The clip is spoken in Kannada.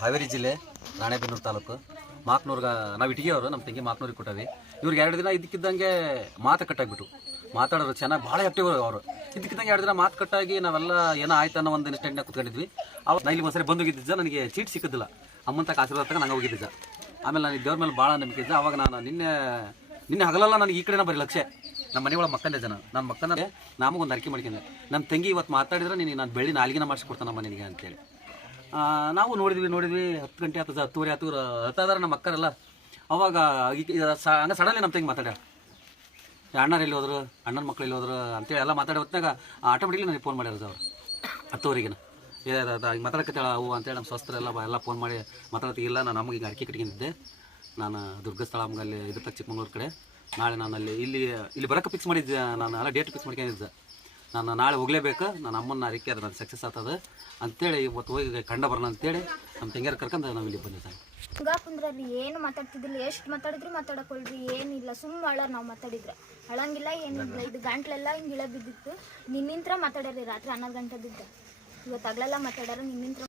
ಹಾವೇರಿ ಜಿಲ್ಲೆ, ರಾಣೆಬೆನ್ನೂರು ತಾಲೂಕು. ಮಾಕ್ನೂರ್ಗ, ನಾವು ಇಟಗಿಯವರು ನಮ್ಮ ತಂಗಿ ಮಾಕ್ನೂರಿಗೆ ಕೊಟ್ಟವಿ. ಇವ್ರಿಗೆ ಎರಡು ದಿನ ಇದಕ್ಕಿದ್ದಂಗೆ ಮಾತು ಕಟ್ಟಾಗ್ಬಿಟ್ಟು ಮಾತಾಡೋರು ಚೆನ್ನಾಗಿ ಭಾಳ ಆ್ಯಕ್ಟಿವ್ ಅವರು. ಇದಕ್ಕಿದ್ದಂಗೆ ಎರಡು ದಿನ ಮಾತು ಕಟ್ಟಾಗಿ ನಾವೆಲ್ಲ ಏನೋ ಆಯ್ತು ಅನ್ನೋ ಒಂದು ಇನ್ಸ್ಟೆಂಟ್ನಾಗ ಕುತ್ಕೊಂಡಿದ್ವಿ. ಅವಾಗ ನಾ ಇಲ್ಲಿ ಒಂದ್ಸರಿ ಬಂದು ಹೋಗಿದ್ದಿದ್ದ ನನಗೆ ಚೀಟ್ ಸಿಕ್ಕಿದ್ದಿಲ್ಲ. ಅಮ್ಮಂತ ಆಶೀರ್ವಾದ ನಂಗೆ ಹೋಗಿದ್ದ ಆಮೇಲೆ ನಾನು ದೇವ್ರ ಮೇಲೆ ಭಾಳ ನಂಬಿಕೆ ಇದ್ದ. ಅವಾಗ ನಾನು ನಿನ್ನೆ ನಿನ್ನೆ ಹಗಲಲ್ಲ ನನಗೆ ಈ ಕಡೆನ ಬರೀ ಲಕ್ಷ್ಯ ನಮ್ಮ ಮನೆಯೊಳಗೆ ಮಕ್ಕಂದೆ ಜನ. ನನ್ನ ಮಕ್ಕನ ನಮಗೊಂದು ಅರಿಕೆ ಮಾಡ್ಕೊಂಡೆ. ನಮ್ಮ ತಂಗಿ ಇವತ್ತು ಮಾತಾಡಿದ್ರೆ ನೀನು ನಾನು ಬೆಳ್ಳಿ ನಾಲ್ಗಿನ ಮಾಡಿಸ್ಕೊಡ್ತಾನೆ ನಮ್ಮ ಮನೆಗೆ ಅಂತೇಳಿ. ನಾವು ನೋಡಿದ್ವಿ ನೋಡಿದ್ವಿ, ಹತ್ತು ಗಂಟೆ ಹತ್ತು ಹತ್ತುವರೆ ಹತ್ತು ಹತ್ತಾದ್ರೆ ನಮ್ಮ ಅಕ್ಕರೆಲ್ಲ. ಅವಾಗ ಹಂಗೆ ಸಡನ್ಲಿ ನಮ್ಮ ತಂಗಿ ಮಾತಾಡ್ಯಾರ ಅಣ್ಣರು ಎಲ್ಲಿ ಹೋದ್ರು ಅಣ್ಣನ ಮಕ್ಳು ಎಲ್ಲಿ ಹೋದ್ರು ಅಂತೇಳಿ ಎಲ್ಲ ಮಾತಾಡೋ ಹೊತ್ತಾಗ ಆಟೋಮೆಟಿಕ್ಲಿ ನನಗೆ ಫೋನ್ ಮಾಡ್ಯಾರ ಅವ್ರು. ಹತ್ತುವರೆಗಿನ. ಮಾತಾಡಕತ್ತಾಳ ಅವು ಅಂತೇಳಿ ನಮ್ಮ ಸ್ವಸ್ಥರೆಲ್ಲ ಎಲ್ಲ ಫೋನ್ ಮಾಡಿ ಮಾತಾಡ್ತಿಗಿಲ್ಲ ನಾನು ನಮಗೆ ಈಗ ಅಡಿಕೆ ಕಟ್ಕೊಂಡಿದ್ದೆ ನಾನು ದುರ್ಗಸ್ಥಳ ಅಲ್ಲಿ ಇದ್ರ ಚಿಕ್ಕಮಂಗ್ಳೂರು ಕಡೆ. ನಾಳೆ ನಾನು ಅಲ್ಲಿ, ಇಲ್ಲಿ ಇಲ್ಲಿ ಬರೋಕೆ ಫಿಕ್ಸ್ ಮಾಡಿದ್ದೆ, ನಾನು ಎಲ್ಲ ಡೇಟ್ ಫಿಕ್ಸ್ ಮಾಡ್ಕೊಂಡಿದ್ದೆ. ನಾನು ನಾಳೆ ಹೋಗ್ಲೇಬೇಕು. ನನ್ನ ಅಮ್ಮನ ಅದಕ್ಕೆ ಅದು ನಾನು ಸಕ್ಸಸ್ ಆಗ್ತದೆ. ಅಂತೇಳಿ ಇವತ್ತು ಹೋಗಿ ಕಂಡ ಬರೋಣ ಅಂತೇಳಿ ನಮ್ಮ ತಂಗಿಯರು ಕರ್ಕೊಂಡು ನಾವು ಇಲ್ಲಿ ಬಂದಿದ್ದೆ ಕುಂದ್ರಲ್ಲಿ ಏನು ಮಾತಾಡ್ತಿದ್ದಿಲ್ಲ. ಎಷ್ಟು ಮಾತಾಡಿದ್ರು ಮಾತಾಡಕೊಳ್ರಿ. ಏನಿಲ್ಲ. ಸುಮ್ಮ ಅಳ ನಾವು ಮಾತಾಡಿದ್ರೆ. ಅಳಂಗಿಲ್ಲ, ಏನಿಲ್ಲ. ಇದು ಗಂಟ್ಲೆಲ್ಲ ಹಿಂಗೆ ಇಳ ಬಿದ್ದಿತ್ತು. ನಿನ್ನಿಂತ್ರ ಮಾತಾಡ್ಯಾರಿ ರಾತ್ರಿ ಹನ್ನೊಂದು ಗಂಟೆ ಬಿದ್ದ. ಇವತ್ತು ಹಗಲೆಲ್ಲ ಮಾತಾಡ್ಯಾರ ನಿನ್ನಿಂತ್ರ